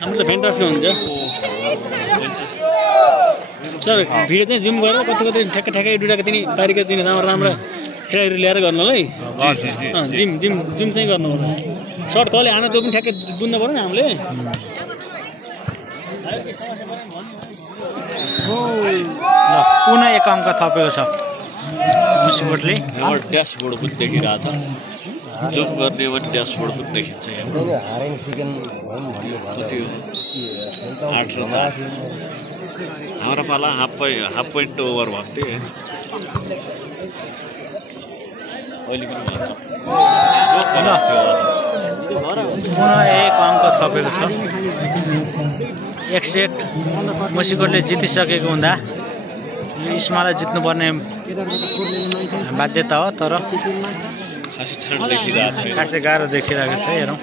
हाम्रो त फ्यान्टासको हुन्छ सर भिडियो चाहिँ जुम गरेर कति कति ठ्याक्कै ठ्याक्कै दुईटा तिनी तारिक दिने राम्रो खेलाडीहरू ल्याएर गर्नु ल है जिम जिम जिम चाहिँ गर्नु पर्छ सर्ट कले हान त्यो पनि ठ्याक्कै बुझ्नु पर्यो नि हामीले पुनः एक अङ्क थपेको छ मुसिकोटले ड्यासबोर्ड पनि देखिरहेछ जुम गर्ने पनि ड्यासबोर्ड पनि देखिन्छ हाम्रो पाला हाफ पोइन्ट ओभर भन्थे अहिले पनि भन्छ पुनः एक अङ्क थपेको छ 1-1 मुसिकोटले जितिसकेको हुँदा यो इस्मालाई जित्नुपर्ने बाध्यता हो तर खासै गाह्रो देखिरहेको छ हेरौँ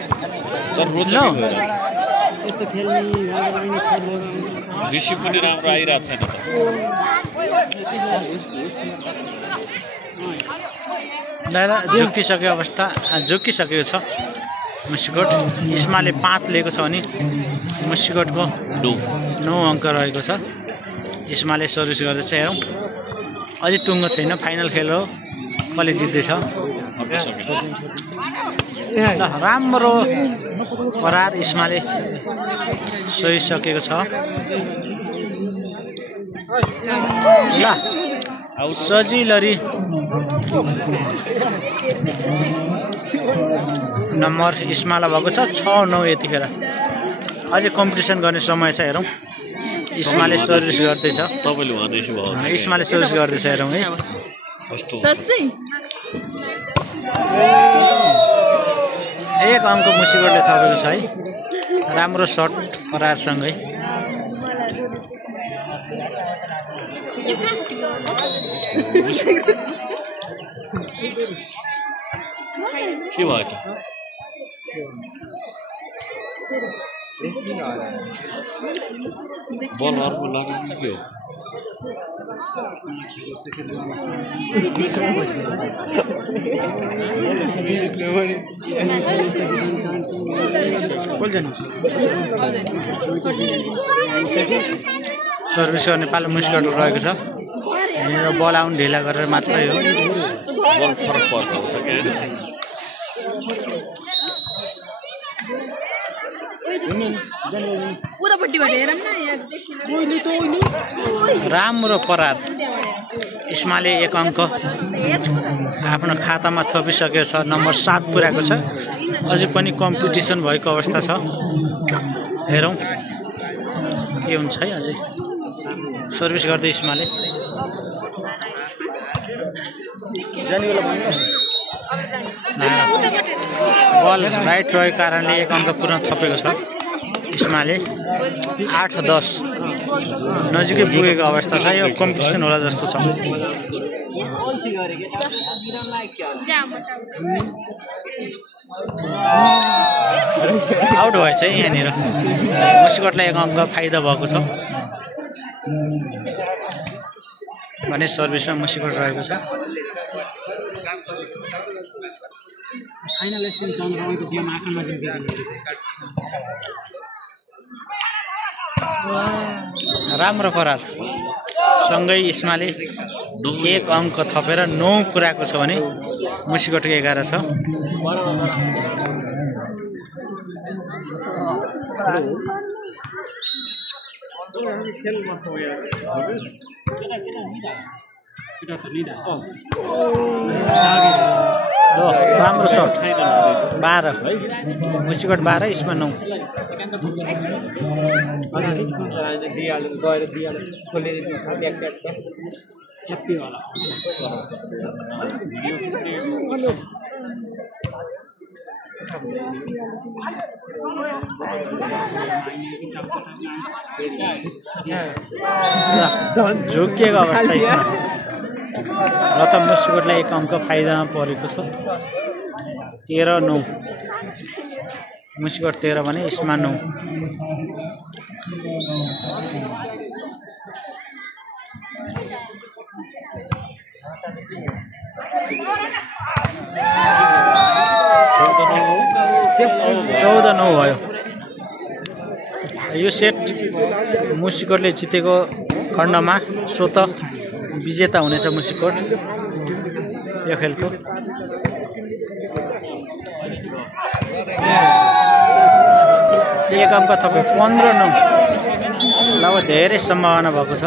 दृश्य पनि राम्रो आइरहेको छैन त जोकिसकेको छ मुसिकोट इस्माले 5 लिएको छ भने मुसिकोटको 9 अङ्क रहेको छ इस्माले सर्भिस गर्दैछ हेरौँ अझै टुङ्गो छैन फाइनल खेल हो कसले जित्दैछ ल राम्रो करार इस्माले सहिसकेको छ ल सजिलरी नम्बर इस्मालाई भएको छ 6-9 यतिखेर अझै कम्पिटिसन गर्ने समय छ हेरौँ इस्माले सर्भिस गर्दैछ इस्माले सर्भिस गर्दैछ हेरौँ है एक अङ्क मुसिकोटले थपेको छ है राम्रो सर्ट करारसँगै के भएछ बल अर्को लाग्यो के हो सर्भिस गर्ने पालो मुसिकोट रहेको छ यहाँनिर बल आउनु ढिला गरेर मात्रै हो बल फरक पर्छ के राम्रो करार इस्माले 1 अङ्क आफ्नो खातामा थपिसकेको छ नम्बर 7 पुर्याएको छ अझै पनि कम्पिटिसन भएको अवस्था छ हेरौँ के हुन्छ है अझै सर्भिस गर्दै इस्माले बल राइट रहेको कारणले 1 अङ्क पुनः थपेको छ इस्माले 8-10 नजिकै पुगेको अवस्था छ यो कम्पिटिसन होला जस्तो छ आउट भएछ है यहाँनिर मुसिकोटलाई 1 अङ्क फाइदा भएको छ भने सर्भिसमा मुसिकोट रहेको छ राम्रो करार सँगै इस्माले 1 अङ्क थपेर 9 पुर्याएको छ भने मुसिकोटको 11 छ राम्रो सर्ट 12 मुसिकोट 12 इस्मा 9 झुकिएको अवस्था यसमा र त मुसिकोटलाई 1 अङ्क फाइदामा परेको छ 13-9 मुसिकोट 13 भने इस्मा 9 14-9 भयो यो सेट मुसिकोटले जितेको खण्डमा स्वत विजेता हुनेछ मुसिकोट यो खेलको। एक अङ्क थपे 15-9 ल धेरै सम्भावना भएको छ।